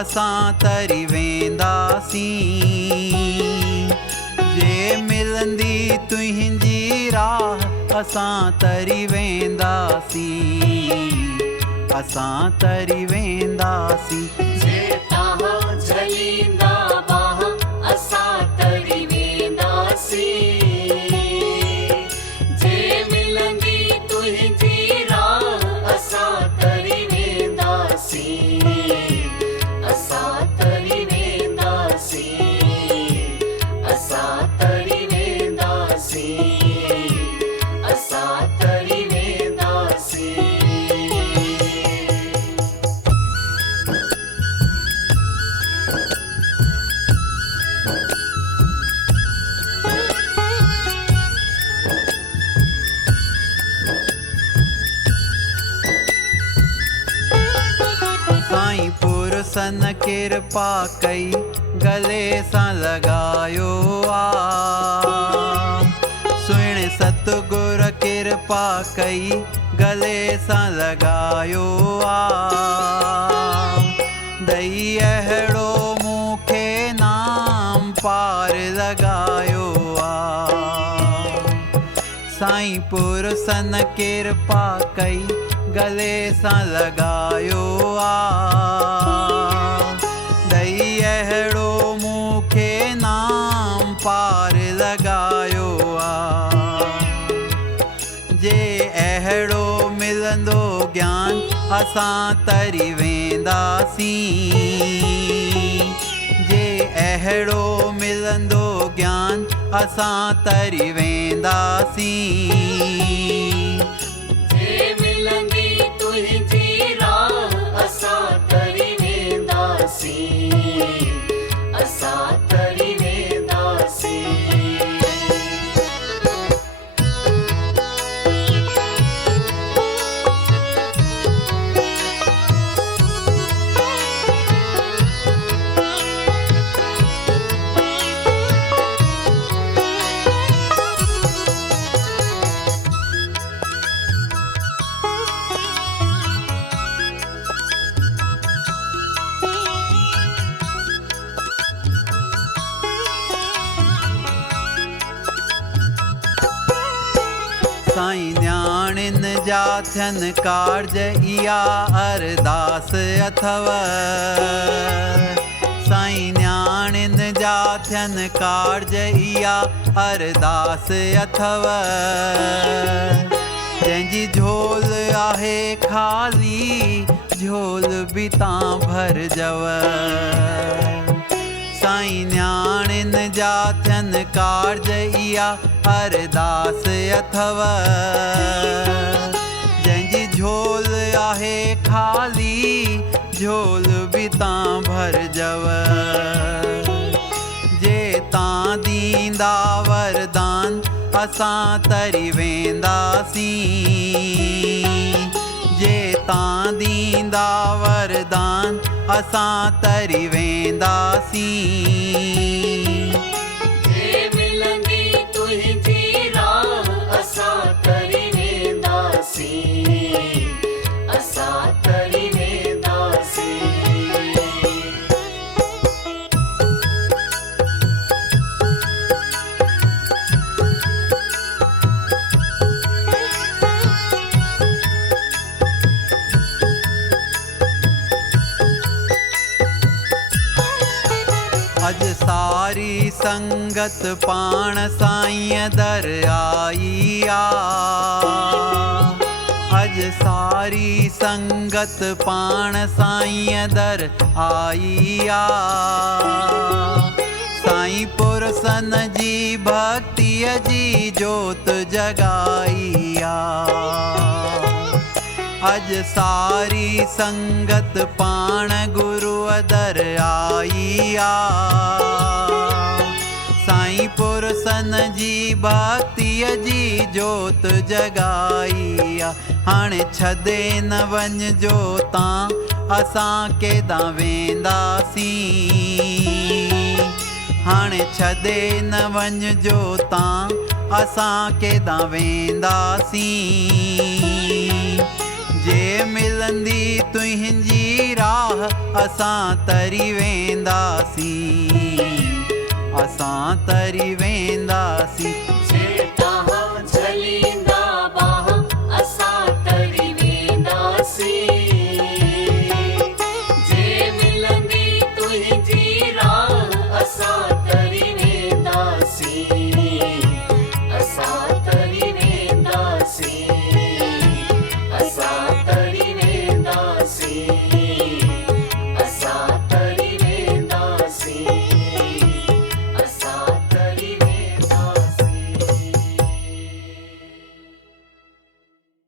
असां तरी वेंदासीं। जे मिलंदी तुंहिंजी राह असां तरी वेंदासीं, असां तरी वेंदासीं। जे तव्हां झलींदा बाह असां तरी वेंदासीं। जे मिलंदी तुंहिंजी राह असां तरी वेंदासीं, असां तरी वेंदासीं, असां तरी वेंदासीं, असां तरी वेंदासीं। साईं पुरसन किरपा कई गले सां लगायो आ। सुहिणे सतगुर किरपा कई गले सां लगायो आ। दई अहिड़ो मूंखे नाम पार लगायो आ। साईं पुरसन किरपा कई गले सां लगायो आ। दई अहिड़ो मूंखे नाम पार लगायो आ। जे अहिड़ो मिलंदो ज्ञान असां तरी वेंदासीं। जे अहिड़ो मिलंदो ज्ञान असां तरी वेंदासीं। जे मिलंदी तुंहिंजी राह असां तरी वेंदासीं, असां तरी वेंदासीं। साईं न्याणिन जा थियन कारज इहा अरदास अथव। साईं न्याणिन जा थियन कारज इहा अरदास अथव। जंहिंजी झोल आहे ख़ाली झोल बि तां भरजव। साईं न्याणिन जा थियन कारज इहा अरदास अथव। जंहिंजी झोल आहे ख़ाली झोल बि तां भरजव। जे तां ॾींदा वरदान असां तरी वेंदासीं। जे तां ॾींदा वरदान असां तरी वेंदासीं। जे मिलंदी तुंहिंजी राह असां तरी वेंदासीं, असां तरी वेंदासीं। अज सारी संगत पाण साईं दर आई आ। अज सारी संगत पाण साईं दर आई आ। साईं पुरसन जी भक्तिअ जी जोत जगाई आ। अज सारी संगत पाण गुरु दर आई आ। साईं पुरसन जी भक्तिअ जी जोत जगाई आ। हाणे छॾे न वञिजो तां असां केॾां वेंदासीं। हाणे छॾे न वञिजो तां असां केॾां वेंदासीं। जे मिलंदी तुंहिंजी राह असां तरी वेंदासीं, असां तरी वेंदासीं। जे तव्हां